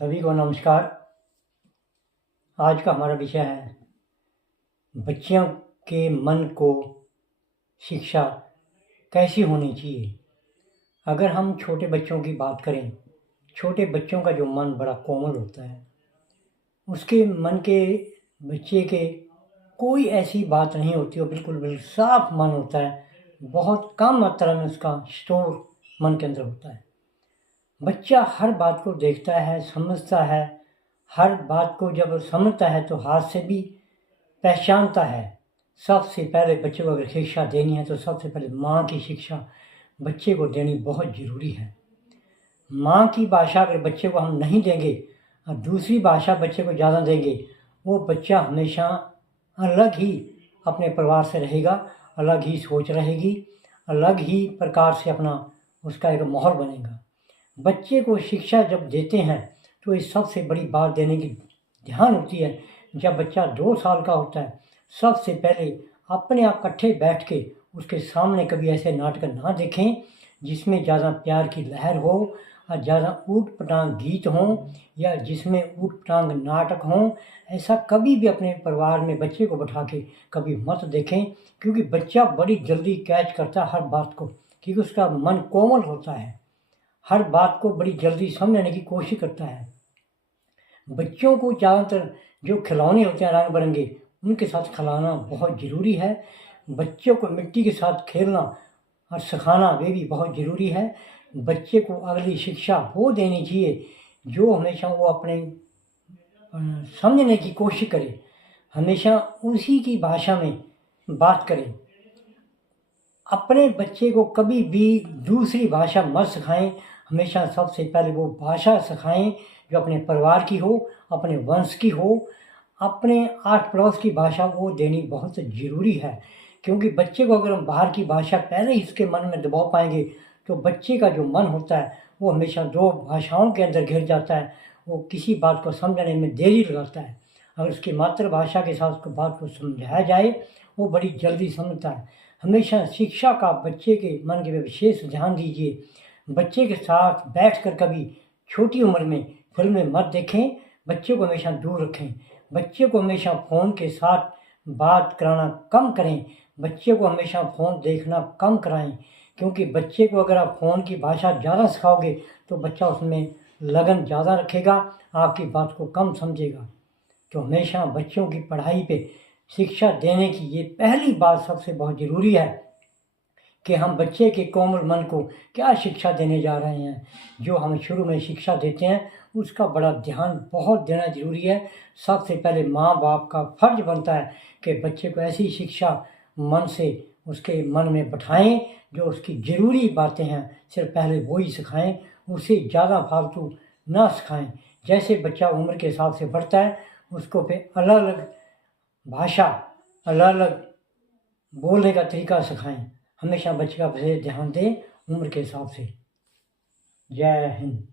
सभी को नमस्कार। आज का हमारा विषय है बच्चियों के मन को शिक्षा कैसी होनी चाहिए। अगर हम छोटे बच्चों की बात करें, छोटे बच्चों का जो मन बड़ा कोमल होता है, उसके मन के बच्चे के कोई ऐसी बात नहीं होती, वो बिल्कुल साफ मन होता है। बहुत कम मात्रा में उसका स्टोर मन के अंदर होता है। बच्चा हर बात को देखता है, समझता है। हर बात को जब समझता है तो हाथ से भी पहचानता है। सबसे पहले बच्चे को अगर शिक्षा देनी है तो सबसे पहले माँ की शिक्षा बच्चे को देनी बहुत ज़रूरी है। माँ की भाषा अगर बच्चे को हम नहीं देंगे और दूसरी भाषा बच्चे को ज़्यादा देंगे, वो बच्चा हमेशा अलग ही अपने परिवार से रहेगा, अलग ही सोच रहेगी, अलग ही प्रकार से अपना उसका एक माहौल बनेगा। बच्चे को शिक्षा जब देते हैं तो इस सबसे बड़ी बात देने की ध्यान होती है। जब बच्चा 2 साल का होता है, सबसे पहले अपने आप इकट्ठे बैठ के उसके सामने कभी ऐसे नाटक ना देखें जिसमें ज़्यादा प्यार की लहर हो और ज़्यादा ऊट पटांग गीत हों या जिसमें ऊट पटांग नाटक हों। ऐसा कभी भी अपने परिवार में बच्चे को बैठा के कभी मत देखें, क्योंकि बच्चा बड़ी जल्दी कैच करता है हर बात को, क्योंकि उसका मन कोमल होता है, हर बात को बड़ी जल्दी समझने की कोशिश करता है। बच्चों को ज़्यादातर जो खिलौने होते हैं रंग बिरंगे, उनके साथ खिलाना बहुत ज़रूरी है। बच्चों को मिट्टी के साथ खेलना और सिखाना वे भी बहुत ज़रूरी है। बच्चे को अगली शिक्षा वो देनी चाहिए जो हमेशा वो अपने समझने की कोशिश करे, हमेशा उसी की भाषा में बात करें। अपने बच्चे को कभी भी दूसरी भाषा मत सिखाएं। हमेशा सबसे पहले वो भाषा सिखाएं जो अपने परिवार की हो, अपने वंश की हो। अपने आस पड़ोस की भाषा वो देनी बहुत ज़रूरी है, क्योंकि बच्चे को अगर हम बाहर की भाषा पहले ही उसके मन में दबाव पाएंगे तो बच्चे का जो मन होता है वो हमेशा 2 भाषाओं के अंदर घिर जाता है। वो किसी बात को समझने में देरी लगाता है। अगर उसकी मातृभाषा के साथ उसको बात को समझाया जाए, वो बड़ी जल्दी समझता है। हमेशा शिक्षा का बच्चे के मन के विशेष ध्यान दीजिए। बच्चे के साथ बैठकर कभी छोटी उम्र में फिल्में मत देखें। बच्चे को हमेशा दूर रखें। बच्चे को हमेशा फ़ोन के साथ बात कराना कम करें। बच्चे को हमेशा फ़ोन देखना कम कराएं, क्योंकि बच्चे को अगर आप फ़ोन की भाषा ज़्यादा सिखाओगे तो बच्चा उसमें लगन ज़्यादा रखेगा, आपकी बात को कम समझेगा। तो हमेशा बच्चों की पढ़ाई पे शिक्षा देने की ये पहली बात सबसे बहुत ज़रूरी है कि हम बच्चे के कोमल मन को क्या शिक्षा देने जा रहे हैं। जो हम शुरू में शिक्षा देते हैं उसका बड़ा ध्यान बहुत देना ज़रूरी है। सबसे पहले माँ बाप का फर्ज बनता है कि बच्चे को ऐसी शिक्षा मन से उसके मन में बिठाएं जो उसकी ज़रूरी बातें हैं सिर्फ पहले वो ही सिखाएं, उसे ज़्यादा फालतू ना सिखाएं। जैसे बच्चा उम्र के हिसाब से बढ़ता है उसको फिर अलग अलग भाषा, अलग अलग बोलने का तरीका सिखाएं। हमेशा बच्चे का विशेष ध्यान दें उम्र के हिसाब से। जय हिंद।